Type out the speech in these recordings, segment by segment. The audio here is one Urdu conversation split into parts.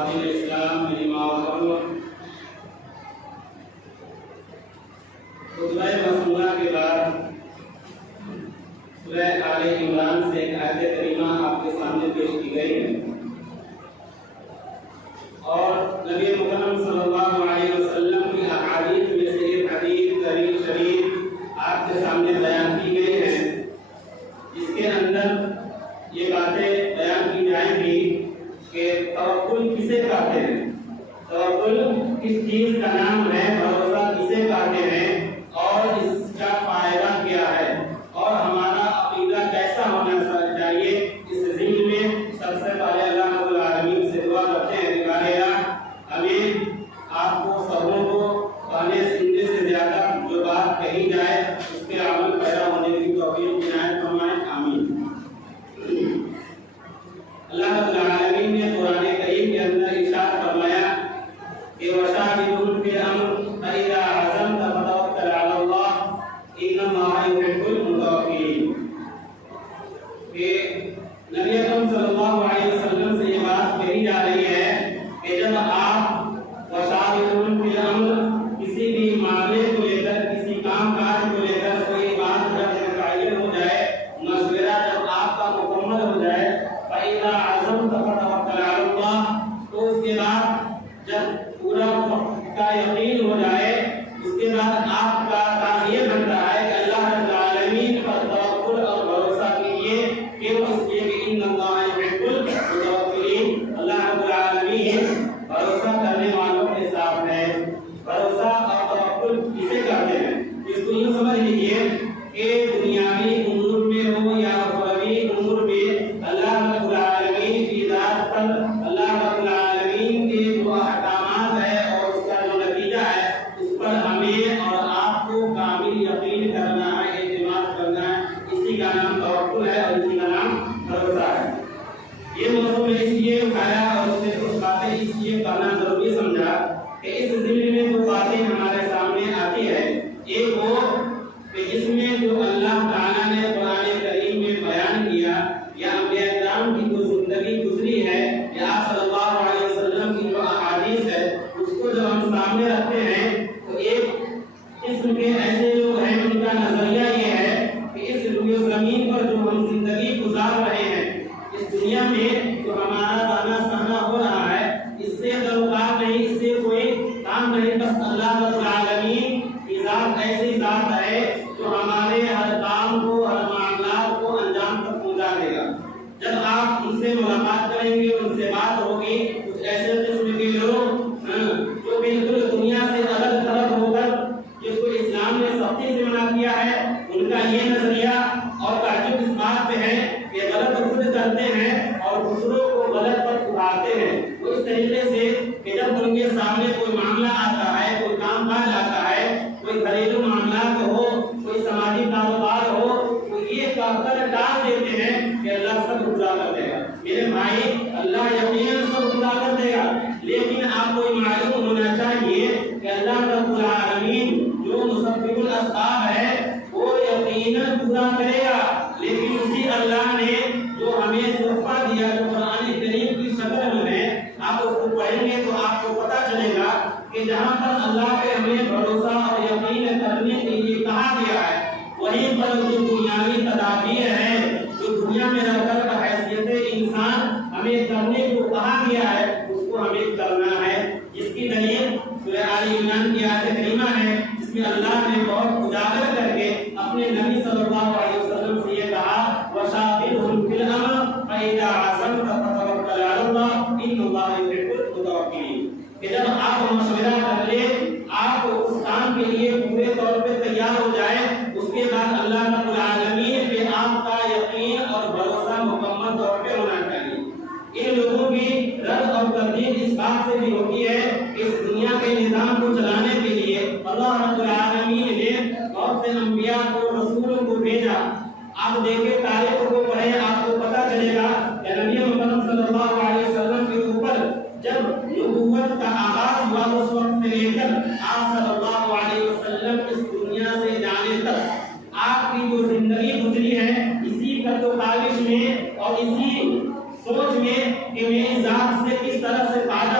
خواتین اسلام، میری ماں اور بہنوں، خطبہ مسنونہ کے بعد سورہ آل عمران سے ایک آیت کریمہ آپ کے سامنے پیش کی گئی ہے اور نبی مکرم صلی اللہ علیہ وسلم کی احادیث میں سے ایک حدیث شریف آپ کے سامنے بیان کی گئی ہے، جس کے اندر یہ باتیں بیان کی جائیں گی کہ توکل کسے کہتے ہیں، توکل کس چیز کا نام ہے، بھروسہ کسے کہتے ہیں اور اس کا فائدہ کیا ہے اور ہمارا عقیدہ کیسا ہونا چاہیے۔ اس ضمن میں سب سے پہلے اللہ رب العالمین سے دعا کرتے ہیں کہ ہمیں آپ کو سبوں کو پہلے سننے سے زیادہ جو بات کہی جائے اس کے عمل پیدا ہونے کی توفیق عنایت فرمائے، آمین۔ اللہ رب العالمین نے قرآن کریم کے اندر ارشاد فرمایا کہ وشاورہم فی الامر فاذا عزمت فتوکل علی اللہ ان اللہ یحب المتوکلین۔ کہ نبی اکرم صلی اللہ علیہ وسلم سے یہ بات کہی جا رہی ہے کہ جب آپ وشاورہم فی الامر کسی بھی معاملے کو لے کر، کسی کام کاج کو لے کر کوئی بات جب متعین ہو جائے، مشورہ جب آپ کا مکمل ہو جائے، فَإِذَا عَزَمْتَ فَتَوَكَّلْ عَلَى اللَّهِ، تو اس کے بعد جب پورا کا یقین ہو جائے، اس کے بعد آپ کا کام یہ بنتا ہے کہ اللہ رب العالمین پر توکل اور بھروسہ کیجیے، کیوں؟ اس لیے کہ ان اللہ یحب المتوکلین، اللہ رب العالمین بھروسہ کرنے والوں کے ساتھ ہے۔ بھروسہ اور توکل کسے کہتے ہیں؟ اس کو یوں سمجھ لیجیے کہ دنیاوی امور میں ہو یا اخروی امور میں اللہ رب العالمین کی ذات پر، اللہ رب العالمین کے جو احکامات ہے اور اس کا جو نتیجہ ہے، اس پر ہمیں اور آپ کو کامل یقین کرنا ہے، اعتماد کرنا ہے۔ اسی کا نام توکل ہے اور اسی کا نام بھروسہ ہے۔ یہ موضوع میں اس لیے اٹھایا اور اس نے کچھ باتیں اس لیے کہنا ضروری سمجھا کہ اس ضمن میں جو باتیں ہمارے سامنے آتی ہے، ایک وہ کہ جس میں جو اللہ تعالیٰ نے قرآن کریم میں بیان کیا یا انبیاء کرام کی جو زندگی گزری ہے یا آپ صلی اللہ علیہ وسلم کی جو احادیث ہے، اس کو جب ہم سامنے رکھتے ہیں تو ایک قسم کے ایسے لوگ ہیں ان کا نظریہ یہ ہے کہ اس زمین پر جو ہم زندگی گزار رہے ہیں، اس دنیا میں جو ہمارا رہنا سہنا ہو رہا ہے، اس سے تعلقات نہیں، اس سے کوئی کام نہیں، بس اللہ رب العالمین کی ذات ایسی ذات ہے جو ہمارے ہر کام کو، ہر معاملات کو انجام تک پہنچا دے گا۔ جب آپ ان سے ملاقات کریں گے، ان سے بات ہوگی، کچھ ایسے قسم کے لوگ جو بالکل دنیا سے الگ تھلگ ہو کر جس کو اسلام نے سختی سے منع کیا ہے، ان کا یہ نظریہ اور تعجب اس بات پہ ہے کہ غلط خود کرتے ہیں اور دوسروں کو غلط پر اٹھاتے ہیں۔ وہ اس طریقے سے کہ جب ان کے سامنے کوئی معاملہ آتا ہے، کوئی کام کاج آتا ہے، کوئی گھریلو معاملات ہو، کوئی سماجی کاروبار ہو، وہ یہ کہہ کر ٹال دیتے ہیں کہ اللہ سب پورا کر دے گا۔ میرے بھائی، اللہ یقیناً سب پورا کر دے گا، لیکن آپ کو معلوم ہونا چاہیے کہ اللہ رب العالمین جو مسبب الاسباب ہے وہ یقیناً پورا کرے گا، لیکن اسی اللہ نے جو ہمیں تحفہ دیا جو قرآن کریم کی شکل میں ہے، آپ اس کو پڑھیں گے تو آپ کو پتہ چلے گا کہ جہاں پر اللہ پہ ہمیں بھروسہ اور یقین کرنے کے لیے کہا گیا ہے، وہیں پر جو دنیاوی تدابیر ہے، جو دنیا میں رہ کر بحیثیت انسان ہمیں کرنے کو کہا گیا ہے، اس کو ہمیں کرنا ہے۔ جس کی دلیل سورہ آل عمران کی آیت کریمہ ہے، جس میں اللہ نے بہت اجاگر کر کے اپنے نبی صلی اللہ علیہ وسلم سے یہ کہا وَشَاوِرْهُمْ فِي الْأَمْرِ فَإِذَا عَزَمْتَ فَتَوَكَّلْ عَلَى اللَّهِ إِنَّ اللَّهَ يُحِبُّ الْمُتَوَكِّلِينَ۔ کہ جب آپ مشورہ کر لیں، آپ اس کام کے لیے پورے طور پہ تیار ہو جائیں، اس کے بعد اللہ رب العالمین پہ آپ کا یقین اور بھروسہ مکمل طور پہ ہونا چاہیے۔ ان لوگوں کی رد اور تردید اس بات سے بھی ہوتی ہے کہ اس دنیا کے نظام کو چلانے کے لیے اللہ رب العالمین نے بہت سے انبیاء کو، رسولوں کو بھیجا۔ آپ دیکھیں، تاریخ کو پڑھیں، آپ کو پتہ چلے گا کہ نبی محمد صلی اللہ علیہ وسلم کے اوپر جب نبوت کا آغاز ہوا، اس وقت سے لے کر آپ صلی اللہ علیہ وسلم اس دنیا سے جانے تک آپ کی جو زندگی گزری ہے، اسی قد و کاوش میں اور اسی سوچ میں کہ میری ذات سے کس طرح سے فائدہ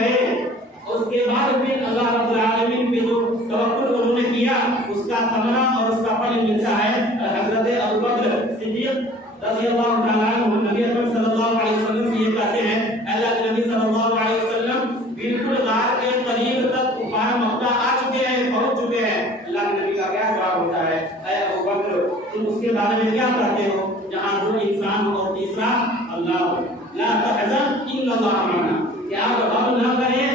گئے، اس کے بعد پھر اللہ رب العالمین پہ جو توکل انہوں نے کیا اس کا ثمرہ اور اس کا پھل ملتا ہے حضرت ابوبکر صدیق رضی اللہ تعالیٰ عنہ نبی اکرم صلی اللہ علیہ وسلم سے یہ کہتے ہیں اللہ کے نبی صلی اللہ علیہ وسلم بالکل غار کے قریب تک کفار مکہ آ چکے ہیں، پہنچ چکے ہیں۔ اللہ کے نبی کا کیا جواب ہوتا ہے؟ اے ابوبکر تم اس کے بارے میں کیا کہتے ہو جہاں دو انسان ہو اور تیسرا اللہ ہو؟ لا تحزن ان اللہ معنا، کہ آپ غم نہ کریں،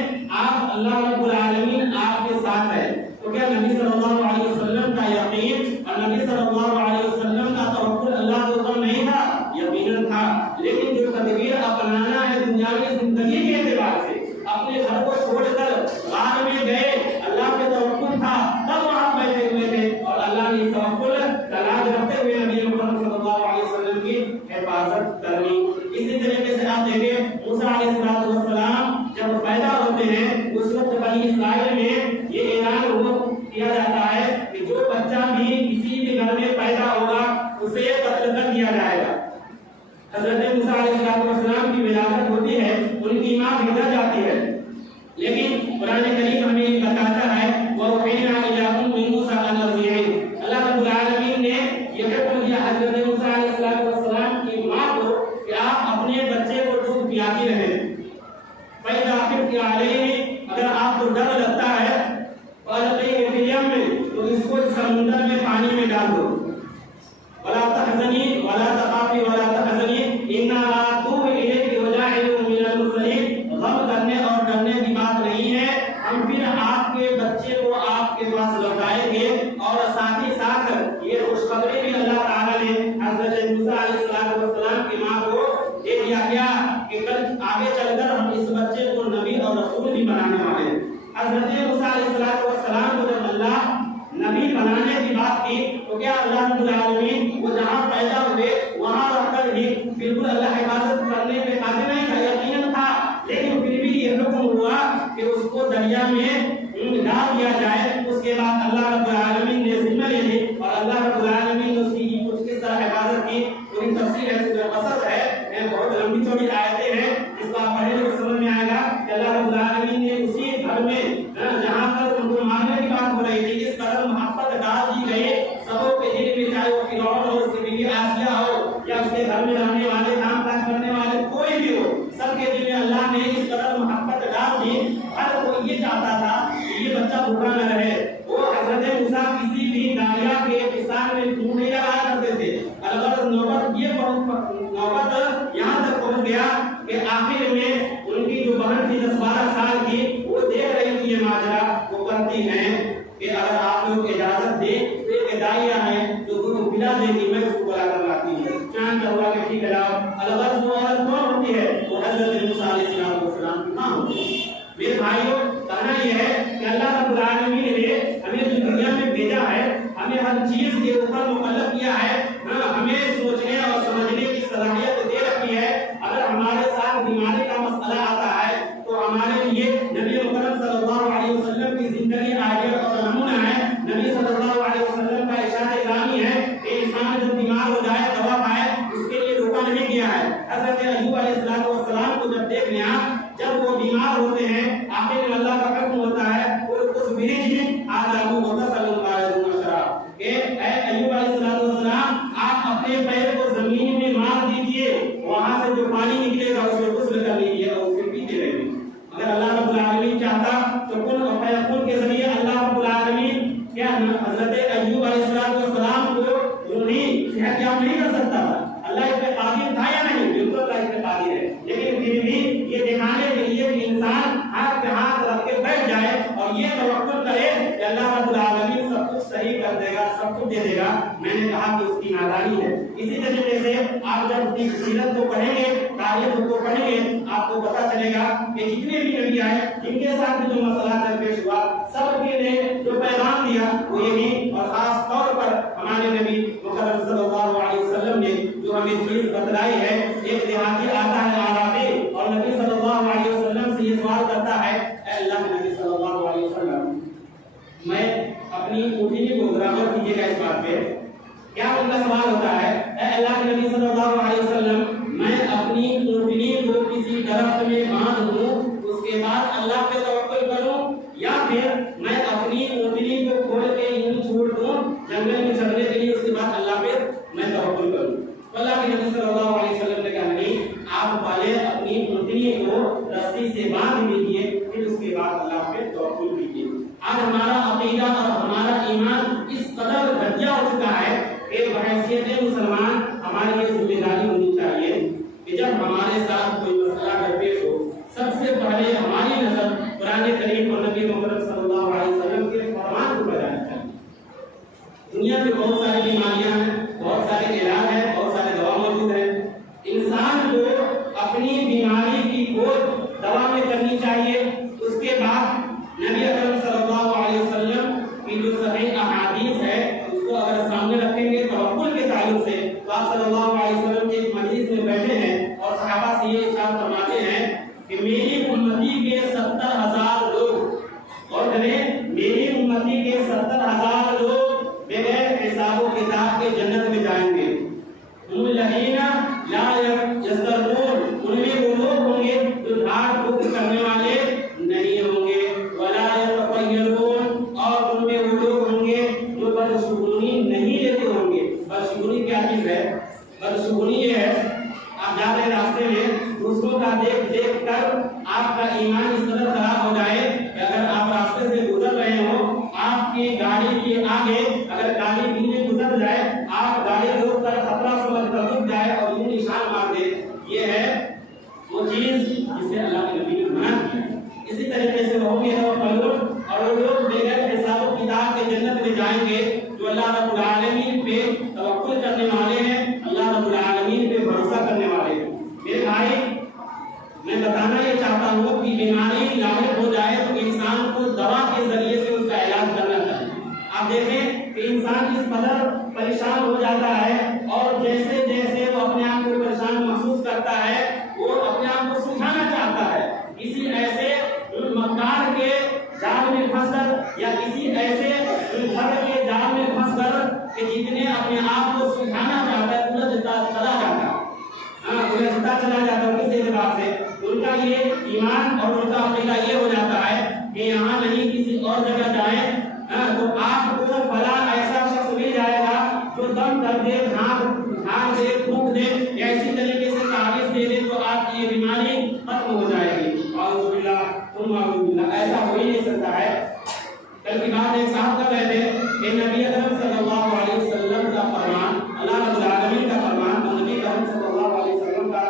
آپ اللہ رب العالمین آپ کے ساتھ ہے۔ تو کیا نبی صلی اللہ علیہ وسلم کا یقین اور نبی صلی اللہ علیہ وسلم کا توکل اللہ کے اوپر نہیں تھا؟ یقیناً تھا، لیکن جو تدبیر اپنانا ہے دنیاوی زندگی کے اعتبار سے، اپنے گھر کو چھوڑ کر غار میں گئے، اللہ پہ توکل تھا تب وہاں بیٹھے ہوئے تھے، اور اللہ نے اس توکل تلاش رکھتے ہوئے نبی محمد صلی اللہ علیہ وسلم کی حفاظت کرنی۔ اسی طریقے سے آپ دیکھیں موسیٰ علیہ السلام جب پیدا ہوتے ہیں اس وقت بنی اسرائیل میں یہ اعلان کیا جاتا ہے کہ جو بچہ بھی کسی بھی گھر میں پیدا ہوگا اسے قتل کر دیا جائے گا۔ حضرت موسیٰ علیہ السلام کی ولادت ہوتی ہے، ان کی ماں بھیجا جاتی ہے، لیکن قرآن کریم ہمیں یہ بتاتا ہے وَأُوحِيْنَا إِلَىٰ أُمِّ مُوسَىٰ أَنْ أَرْضِعِيهِ، اللہ رب العالمین نے یہ حکم دیا حضرت موسیٰ علیہ السلام کی ماں کو کہ آپ اپنے بچے کو دودھ پلاتی رہیں۔ فَإِذَا خِفْتِ عَلَيْهِ، اگر آپ کو ڈر لگتا ہے فَأَلْقِيهِ فِي الْيَمِّ، تو اس کو سمندر میں پانی میں ڈال دو۔ وَلَا تَحْزَنِي وَلَا تَخَافِي وَلَا تَحْزَنِي إِنَّا رَادُّوهُ إِلَيْكِ وَجَاعِلُوهُ مِنَ الْمُرْسَلِينَ، غم کرنے اور ڈرنے کی بات نہیں ہے، ہم پھر آپ کے بچے کو آپ کے پاس لوٹائیں گے، اور ساتھ ہی ساتھ یہ خوشخبری بھی اللہ تعالیٰ نے حضرت موسیٰ علیہ السلام کی ماں کو دے دیا کیا کہ کل آگے چل کر ہم اس بچے کو نبی اور رسول بھی بنانے والے ہیں۔ حضرت موسیٰ علیہ السلام کو جب اللہ نبی بنانے کی بات کی تو کیا اللہ رب العالمین وہ جہاں پیدا ہوئے وہاں رہ کر بھی بالکل اللہ حفاظت کرنے پہ قادر نہیں تھا؟ یقیناً تھا، لیکن پھر بھی یہ حکم ہوا کہ اس کو دریا میں ڈال دیا جائے۔ اس کے بعد اللہ رب العالمین نے ذمہ لے لی اور اللہ رب العالمین نے اس کی کس طرح حفاظت کی، پوری تفصیل ہے، سورہ قصص ہے، بہت لمبی چوڑی آیتیں ہیں، اس کو آپ پڑھیں تو سمجھ میں آئے گا کہ اللہ رب العالمین نے اسی گھر میں جہاں پر ان کو مارنے کی بات ہو رہی تھی اس قدر محبت ڈال دی گئی سبوں کے دل میں، چاہے وہ فرعون ہو، اس کی بیوی آسیہ ہو، یا اس کے گھر میں رہنے والے کام کاج کرنے والے کوئی بھی ہو، سب کے دل میں اللہ نے اس قدر محبت ڈال دی۔ ہر کوئی یہ چاہتا تھا کہ یہ بچہ بھوکا نہ رہے۔ وہ حضرت موسیٰ کسی بھی ناریہ کے کسان میں منہ نہیں لگایا کرتے تھے، اگر نوبت یہاں تک پہنچ گیا کہ آخر میں ان کی جو بہن تھی 10-12 سال کی، وہ دیکھ رہی تھی یہ ماجرا، وہ کہتی ہیں کہ اگر آپ لوگ اجازت دیں تو ایک داعیہ ہے جو دودھ پلا دے گی، میں اس کو بلا کر لاتی ہوں۔ چاند ہوا کہ ٹھیک ہے لاؤ۔ الغرض وہ عورت کون ہوتی ہے؟ وہ حضرت موسیٰ علیہ السلام کی ماں ہوتی ہے۔ میرے بھائیوں، کہنا یہ ہے کہ اللہ رب العالمین نے ہمیں جو دنیا میں بھیجا ہے، ہمیں ہر چیز کے اوپر مکلف کیا ہے، ہمیں سوچنے اور سمجھنے کی صلاحیت دے رکھی ہے۔ اگر ہمارے ساتھ بیماری کا مسئلہ آتا ہے تو ہمارے لیے نبی محمد صلی اللہ علیہ وسلم کی زندگی آئیڈیل اور نمونہ ہے۔ نبی صلی اللہ علیہ وسلم کا ارشاد گرامی ہے کہ انسان جب بیمار ہو جائے دوا کھائے، اس کے لیے روکا نہیں کیا ہے۔ حضرت ایوب علیہ السلام کو جب دیکھ لیا، جب وہ بیمار ہوتے ہیں، آخر میں اللہ کا حکم ہوتا ہے کہ اے ایوب علیہ السلام آپ اپنے پیر کو زمین میں مار دیجئے، وہاں سے جو پانی نکلے گا اسے غسل کر لیجئے اور اسے پیتے رہیے۔ اگر اللہ رب العالمین چاہتا تو کن و فیکون کے ذریعے اللہ رب العالمین کیا حضرت ایوب علیہ السلام کو روحی صحت یاب نہیں کر سکتا تھا؟ اللہ اس پہ قادر تھا یا نہیں؟ بالکل اللہ اس پہ قادر ہے، لیکن پھر بھی یہ دکھانے کے لیے کہ انسان ہاتھ پہ ہاتھ رکھ کے بیٹھ جائے اور یہ توکل کرے کہ اللہ رب العالمین سب کچھ صحیح کر دے گا، سب کچھ دے دے گا، میں نے کہا کہ اس کی نادانی ہے۔ اسی طریقے سے آپ جب اپنی سیرت کو پڑھیں گے، تاریخ کو پڑھیں گے، آپ کو پتہ چلے گا کہ جتنے بھی نبی آئے ان کے ساتھ جو مسئلہ درپیش ہوا، سب کے لیے جو پیغام دیا وہ یہی، اور خاص طور پر ہمارے نبی محمد صلی اللہ علیہ وسلم نے جو ہمیں چیز بتلائی ہے، ایک دیہاتی آتا ہے عربی اور نبی صلی اللہ علیہ وسلم سے یہ سوال کرتا ہے، اے اللہ کے نبی صلی اللہ علیہ وسلم، میں اپنی اونٹنی کو برابر کیجیے گا اس بات پہ۔ کیا ان کا سوال ہوتا ہے؟ اے اللہ کے نبی صلی اللہ علیہ وسلم، میں اپنی اونٹنی کو کسی درخت میں باندھ دوں، اس کے بعد رسی سے باندھ لیجیے، پھر اس کے بعد اللہ پہ توکل کیجیے۔ آج ہمارا عقیدہ اور ہمارا ایمان اس قدر گھٹیا ہو چکا ہے کہ بحیثیت مسلمان ہماری یہ ذمہ داری ہونی چاہیے کہ جب ہمارے ساتھ کوئی مسئلہ درپیش ہو، سب سے پہلے ہماری نظر قرآن کریم اور نبی محمد صلی اللہ علیہ وسلم کے فرمان کو بجانا چاہیے۔ دنیا میں بہت ساری بیماریاں ہیں، بہت سارے علاج ہیں، بہت سارے دوا موجود ہیں۔ انسان کو اپنی بیماری کی کھوج دوا میں کرنی چاہیے۔ اس کے بعد نبی اکرم صلی اللہ علیہ وسلم کی جو صحیح احادیث ہے اس کو اگر سامنے رکھیں گے توکل کے تعلق سے، تو آپ صلی اللہ علیہ وسلم کے ایک مجلس میں بیٹھے ہیں اور صحابہ سے یہ ارشاد فرماتے ہیں کہ میری امتی کے 70,000 لوگ، اور کہیں میری امتی کے 70,000 لوگ بغیر حساب و کتاب کے جنت میں جائیں گے۔ الذین لا یسترقون، ان میں وہ لوگ ہوں گے جو دھاڑ پھوک کرنے والے نہیں ہوں گے، ولا یتطیرون، اور ان میں وہ لوگ ہوں گے جو بدشگونی نہیں لیتے ہوں گے۔ بدشگونی کیا چیز ہے؟ بدشگونی یہ ہے آپ جا رہے راستے میں دوسروں کا دیکھ دیکھ کر آپ کا ایمان اس قدر خراب ہو جائے کہ اگر آپ راستے سے گزر رہے ہو، آپ کی گاڑی کے آگے اگر گاڑی نیچے گزر جائے، آپ گاڑی روک کر خطرہ سمجھ کر رک جائے اور یوں نشان مار دے، یہ ہے وہ چیز جسے اللہ کے نبی نے منع کیا ہے۔ اسی طریقے سے وہ بھی ہے اور وہ لوگ بغیر حساب و کتاب کے جنت میں جائیں گے جو اللہ رب العالمین پہ توکل کرنے والے ہیں، اللہ رب العالمین پہ بھروسہ کرنے والے ہیں۔ میرے بھائی، میں بتانا یہ چاہتا ہوں کہ بیماری لاحق ہو جائے تو انسان کو دوا کے ذریعے سے اس کا علاج کرنا چاہیے۔ آپ دیکھیں کہ انسان اس قدر پریشان ہو جاتا ہے اور جیسے جیسے وہ اپنے آپ کو پریشان محسوس کرتا ہے وہ اپنے آپ کو سمجھانا چاہتا ہے، کسی ایسے مکار کے جال میں پھنس کر یا کسی ایسے گھر کے جال میں پھنس کر کہ جتنے اپنے آپ کو سمجھانا چاہتا ہے الجھتا چلا جاتا ہے، الجھتا چلا جاتا ہے۔ کسی اعتبار سے ان کا یہ ایمان اور ان کا عقیدہ یہ ہو جاتا ہے کہ یہاں نہیں کسی اور جگہ جائیں تو آپ کو فلاں ایسا شخص مل جائے گا جو دم کر دے، ہاتھ دے، پھونک دے یا اسی طریقے سے تعویذ دے دے تو آپ کی یہ بیماری ختم ہو جائے گی۔ اعوذ باللہ ثم اعوذ باللہ، ایسا ہو ہی نہیں سکتا ہے۔ کل کی بات ایک صاحب کر رہے تھے کہ نبی اکرم صلی اللہ علیہ وسلم کا فرمان، اللہ رب العالمین کا فرمان اور نبی اکرم صلی اللہ علیہ وسلم کا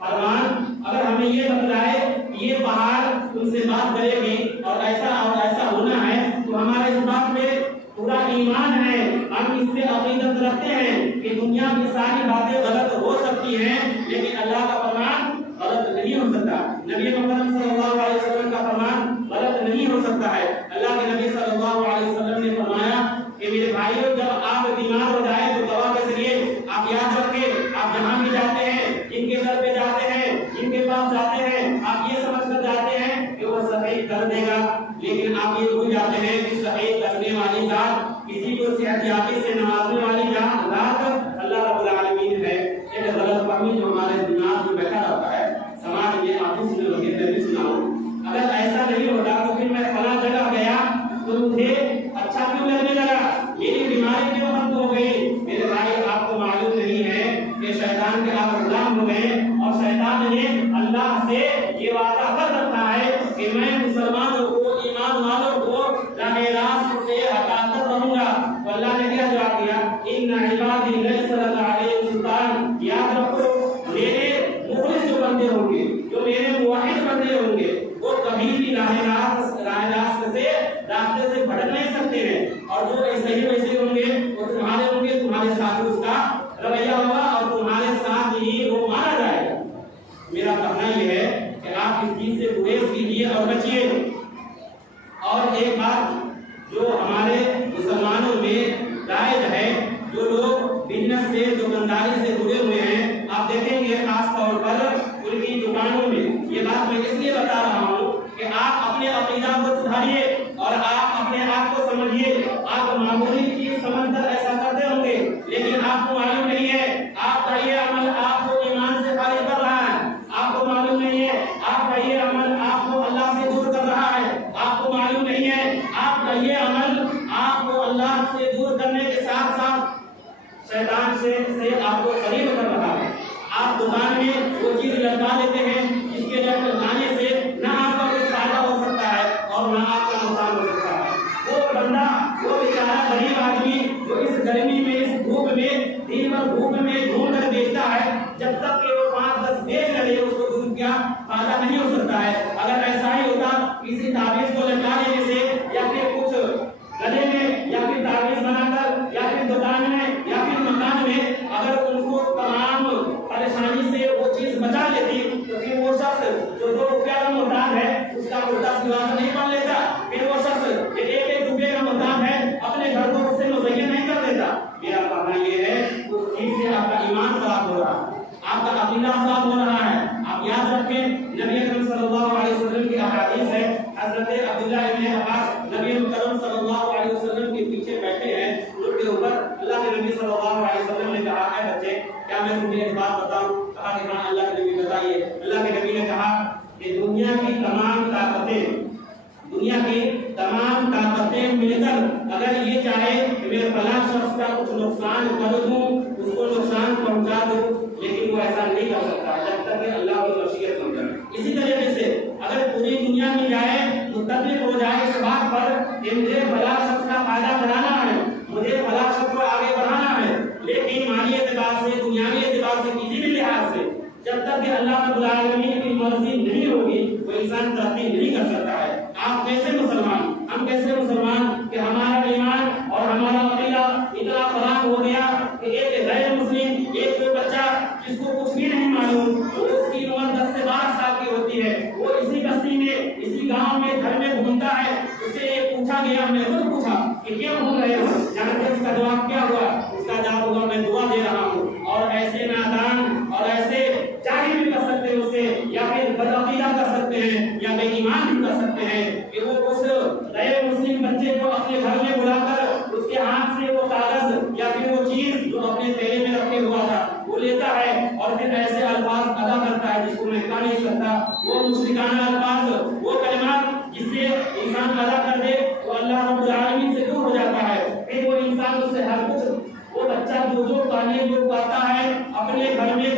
فرمان اگر ہمیں یہ بتلائے کہ یہ پہاڑ ان سے بات کرے گی اور ایسا ہونا ہے تو ہمارے اس بات میں پورا ایمان ہے، ہم اس سے عقیدت رکھتے ہیں کہ دنیا کی ساری باتیں غلط ہو سکتی ہیں لیکن اللہ کا فرمان غلط نہیں ہو سکتا، نبی محمد صلی اللہ علیہ وسلم کا فرمان غلط نہیں ہو سکتا ہے۔ اللہ کے نبی صلی اللہ علیہ وسلم نے فرمایا کہ میرے بھائیوں جب آپ بیمار ہو جائیں تو دوا کے ذریعے آپ یاد رکھیں، آپ جہاں بھی جاتے ہیں، جن کے گھر پہ جاتے ہیں، جن کے پاس جاتے ہیں، آپ یہ سمجھ کر جاتے ہیں کہ وہ صحیح کر دے گا، لیکن آپ یہ بھول جاتے ہیں کہ صحیح کرنے والی ذات، کسی کو صحت یابی سے نوازنے والی ذات اللہ رب العالمین ہے۔ ایک غلط فہمی جو ہمارے دماغ میں بیٹھا رہتا ہے سماج میں، آپ اس میں بھی سناؤں، اگر ایسا نہیں ہوتا تو پھر میں فلاں جگہ گیا تو مجھے اچھا کیوں لگنے لگا، میری بیماری کیوں ختم ہو گئی۔ میرے بھائی، آپ کو معلوم نہیں ہے کہ شیطان کے آپ غلام ہو گئے اور شیطان نے اللہ سے یہ وعدہ کر رکھا ہے کہ میں مسلمانوں کو، ایمان والوں کو راہ راست سے ہٹاتا رہوں گا۔ تو اللہ نے کیا جواب دیا؟ ان عبادی لیس لک علیہم سلطان، یاد رکھو میرے مخلص جو بندے ہوں گے، جو میرے موحد بندے ہوں گے، وہ کبھی بھی راہ راستے سے بھٹک نہیں سکتے ہیں، اور جو ایسے ہی ویسے ہوں گے وہ تمہارے ہوں گے، تمہارے ساتھ اس کا رویہ ہوگا اور تمہارے ساتھ ہی وہ مارا جائے گا۔ میرا کہنا یہ ہے کہ آپ اس چیز سے گریز کیجیے اور بچیے۔ اور ایک بات جو ہمارے مسلمانوں میں رائج ہے، جو لوگ بزنس سے، دکانداری سے جڑے ہوئے ہیں، آپ دیکھیں گے خاص طور پر ان کی دکانوں میں، یہ بات میں اس لیے بتا رہا ہوں کہ آپ اپنے عقیدہ کو سدھاریے اور آپ اپنے آپ کو سمجھیے۔ آپ معمولی چیز سمجھ کر ایسا کرتے ہوں گے لیکن آپ کو معلوم نہیں ہے آپ کا یہ عمل آپ کو ایمان سے خارج کر رہا ہے، آپ کو معلوم نہیں ہے آپ کا یہ عمل آپ کو اللہ سے دور کر رہا ہے، آپ کو معلوم نہیں ہے آپ کا یہ عمل آپ کو اللہ سے دور کرنے کے ساتھ ساتھ شیطان سے آپ کو قریب کر رہا ہے۔ آپ دکان میں وہ چیز لٹکا لیتے ہیں جس کے لٹکانے سے جب تک کہ وہ 5-10 بیچ رہے اس کو دودھ کا فائدہ نہیں ہو سکتا ہے۔ اگر ایسا ہی ہوتا کسی تعویذ کو لٹکا دینے سے یا پھر کچھ گلے میں یا پھر تعویذ بنا کر یا پھر دکان میں یا پھر مکان میں اگر ان کو تمام پریشانی سے وہ چیز بچا لیتی تو پھر وہ شخص جو 2 روپیہ کا محتاج ہے اس کا 10 لباس نہیں پہن لیتا، پھر وہ شخص جو 1 روپیے کا محتاج ہے اپنے گھر کو اس سے مزین نہیں کر دیتا۔ میرا کہنا یہ ہے اس چیز سے آپ کا ایمان خراب ہو رہا ہے، آپ کا عقیدہ خراب ہو رہا ہے۔ آپ یاد رکھیں نبی اکرم صلی اللہ علیہ وسلم کی احادیث ہے، حضرت عبداللہ ابن عباس نبی اکرم صلی اللہ علیہ وسلم کے پیچھے بیٹھے ہیں، ان کے اوپر اللہ کے نبی صلی اللہ علیہ وسلم نے کہا ہے بچے کیا میں تمہیں ایک بات بتاؤں؟ کہا کہ ہاں اللہ کے نبی بتائیے۔ اللہ کے نبی نے کہا کہ دنیا کی تمام طاقتیں مل کر اگر یہ چاہے کہ میں فلاں شخص کا کچھ نقصان کر دوں، اس کو نقصان پہنچا دوں، لیکن وہ ایسا نہیں کر سکتا جب تک کہ اللہ کی مشیت نہ کرے۔ اسی طریقے سے اگر پوری دنیا میں جائے متفق ہو جائے اس بات پر کہ مجھے فلاں شخص کا فائدہ بنانا ہے، مجھے فلاں شخص کو آگے بڑھانا ہے، لیکن مالی اعتبار سے دنیاوی اعتبار سے کسی بھی لحاظ سے جب تک کہ اللہ رب العالمین کی مرضی نہیں ہوگی وہ انسان ترقی نہیں کر سکتا ہے۔ آپ کیسے مسلمان، ہم کیسے مسلمان کہ ہمارا ایمان اور ہمارا عقیدہ اتنا خراب ہو گیا کہ ایک غیر مسلم ایک کوئی بچہ جس کو کچھ بھی نہیں معلوم، اس کی عمر 10 سے 12 سال کی ہوتی ہے، وہ اسی بستی میں اسی گاؤں میں گھر میں گھومتا ہے، اس سے یہ پوچھا گیا، ہم نے خود پوچھا کہ کیوں گھوم رہے ہو؟ جانتے اس کا جواب کیا ہوا؟ اس کا جواب ہوا میں دعا دے رہا ہوں۔ اور ایسے نادان اور ایسے جاہل بھی کر سکتے ہیں اسے، یا پھر بدعقیدہ کر سکتے ہیں یا بے ایمان بھی کر سکتے ہیں کہ وہ اس غیر مسلم بچے کو اپنے گھر میں بلا کر اس کے ہاتھ سے وہ کاغذ یا پھر وہ چیز جو اپنے تھیلے میں رکھے ہوا تھا وہ لیتا ہے اور پھر ایسے الفاظ ادا کرتا ہے جس کو میں کہہ نہیں سکتا، وہ مشرکانہ الفاظ، وہ کلمات جس سے انسان ادا کر دے تو اللہ رب العالمین سے دور ہو جاتا ہے۔ پھر وہ انسان اس سے ہر کچھ وہ بچہ جو تعلیم جو پاتا ہے اپنے گھر میں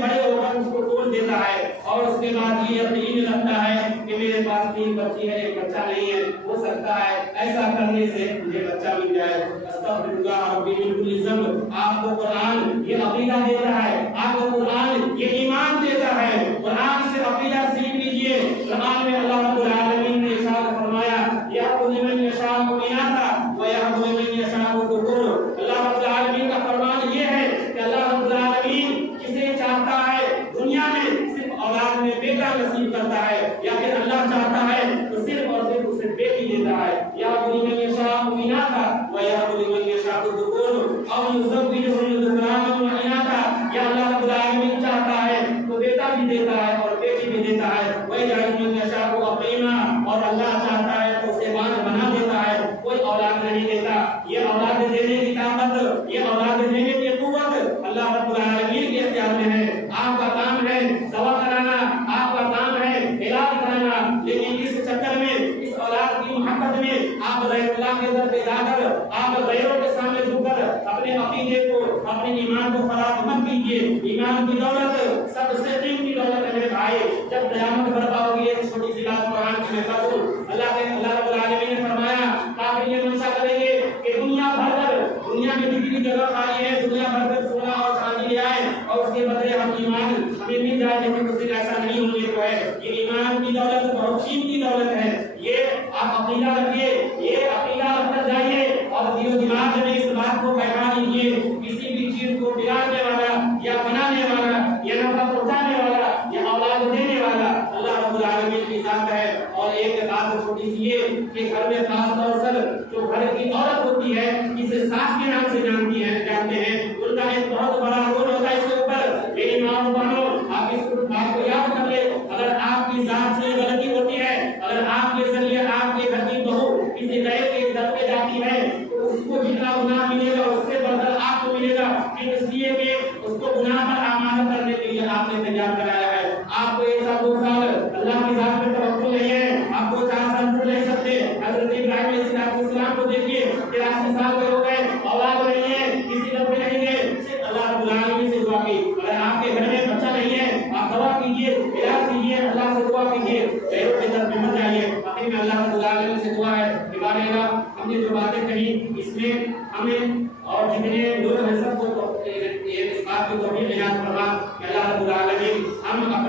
کھڑے ہو کر اس کو توڑ دیتا ہے اور اس کے بعد یہ یقین رکھتا ہے کہ میرے پاس 3 بچی ہے 1 بچہ نہیں ہے، ہو سکتا ہے ایسا کرنے سے مجھے بچہ مل جائے۔ استغفر اللہ ربی من کل ذنب۔ آپ کو قرآن یہ عقیدہ دیتا ہے، آپ کو قرآن یہ ایمان دیتا ہے، قرآن سے عقیدہ سیکھ لیجئے۔ قرآن میں اللہ رب العالمین نے ارشاد فرمایا یَهْبُ لِمَن يَشَاءُ إِنَاثًا وَيَهْبُ لِمَن يَشَاءُ الذُّكُورَ۔ اللہ رب العالمین کا فرمان یہ ہے کہ اللہ رب العالمین جسے چاہتا ہے دنیا میں صرف اولاد میں بیٹا نصیب کرتا ہے، یا پھر اللہ چاہتا ہے تو صرف اور صرف اسے بیٹی دیتا ہے۔ یَهْبُ لِمَن يَشَاءُ إِنَاثًا وَيَهْبُ لِمَن يَشَاءُ الذُّكُورَ أَوْ يُزَوِّجُهُمْ ذُكْرَانًا وَإِنَاثًا۔ یا اللہ رب العالمین چاہتا ہے تو بیٹا بھی دیتا ہے اور بیٹی بھی دیتا ہے۔ وَيَجْعَلُ مَن يَشَاءُ عَقِيمًا، اور اللہ چاہتا ہے تو اسے باز بنا دیتا ہے، کوئی اولاد نہیں دیتا۔ یہ اولاد دینے کی طاقت، یہ اولاد دینے کی قوت اللہ رب العالمین کے اختیار میں ہے۔ آپ کا کام ہے دوا کرانا، آپ کا کام ہے علاج کرانا، لیکن اس چکر میں اس اولاد کی محبت میں آپ غیر اللہ کے در پہ جا کر آپ غیروں کے سامنے جھک کر اپنے عقیدے کو اپنے ایمان کو خراب مت کیجیے۔ ایمان کی دولت سب سے قیمتی دولت ہے میرے بھائی۔ جب قیامت برپا ہوگی ایک چھوٹی سی بات قرآن کی میں کروں، اللہ رب العالمین نے فرمایا کافر یہ منشا کریں گے کہ دنیا میں جتنی جگہ خالی ہے دنیا بھر کر سونا اور چاندی لے آئے اور اس کے بدلے ہم ایمان ہمیں مل جائے، لیکن اس دن ایسا نہیں ہونے کو ہے۔ یہ ایمان کی دولت بہت قیمتی دولت ہے، یہ آپ عقیدہ رکھیے، یہ عقیدہ رکھ کر جائیے اور دل و دماغ میں اس بات کو بیٹھا لیجیے کسی بھی چیز کو بگاڑنے والا یا بنانے والا یا نفع پہنچانے والا یا اولاد دینے والا اللہ رب العالمین کی ذات ہے۔ اور ایک بات چھوٹی سی یہ کہ گھر میں خاص طور سے جو گھر کی عورت ہوتی ہے جسے ساس کے نام سے جانتے ہیں، ان کا ایک بہت بڑا رول ہوتا ہے اس کے اوپر۔ میری ماں و بہنوں، آپ اس بات کو یاد کر لیں، اگر آپ کی ذات سے غلطی ہوتی ہے، اگر آپ کے ذریعے آپ کے گھر کی بہو کسی غیر کے گھر پہ جاتی ہے تو اس کو جتنا گناہ ملے گا اس سے بڑھ کر آپ کو ملے گا، پھر اس لیے کہ اس کو گناہ پر آمادہ کرنے کے لیے آپ نے تیار کرایا ہے۔ آپ کو 1 سال 2 سال اللہ کی ذات میں توقع نہیں ہے، آپ کو 4 سال پڑھ نہیں سکتے۔ حضرت ابراہیم علیہ السلام کو دیکھیے 83 سال کے ہو گئے، اولاد نہیں ہے، کسی گھر پہ نہیں گئے، صرف اللہ رب العالمین سے دعا کی۔ اگر آپ کے گھر میں بچہ نہیں ہے آپ دعا کیجیے، علاج کیجیے، اللہ سے دعا کیجیے، غیروں کی طرف مت جائیے۔ آخر میں اللہ رب العالمین سے دعا ہے کہ بارے اللہ ہم نے جو باتیں کہی اس میں ہمیں اور جتنے لوگ ہیں سب کو اس بات کو توفیق عنایت فرما۔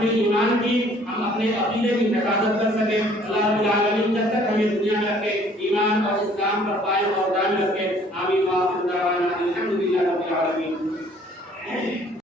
اپنے ایمان کی، ہم اپنے عقیدے کی حفاظت کر سکیں۔ اللہ رب العالمین جب تک ہمیں دنیا میں رکھے ایمان اور اسلام پر قائم اور دائم رکھے۔ آمین۔ وآخر دعوانا الحمدللہ رب العالمین۔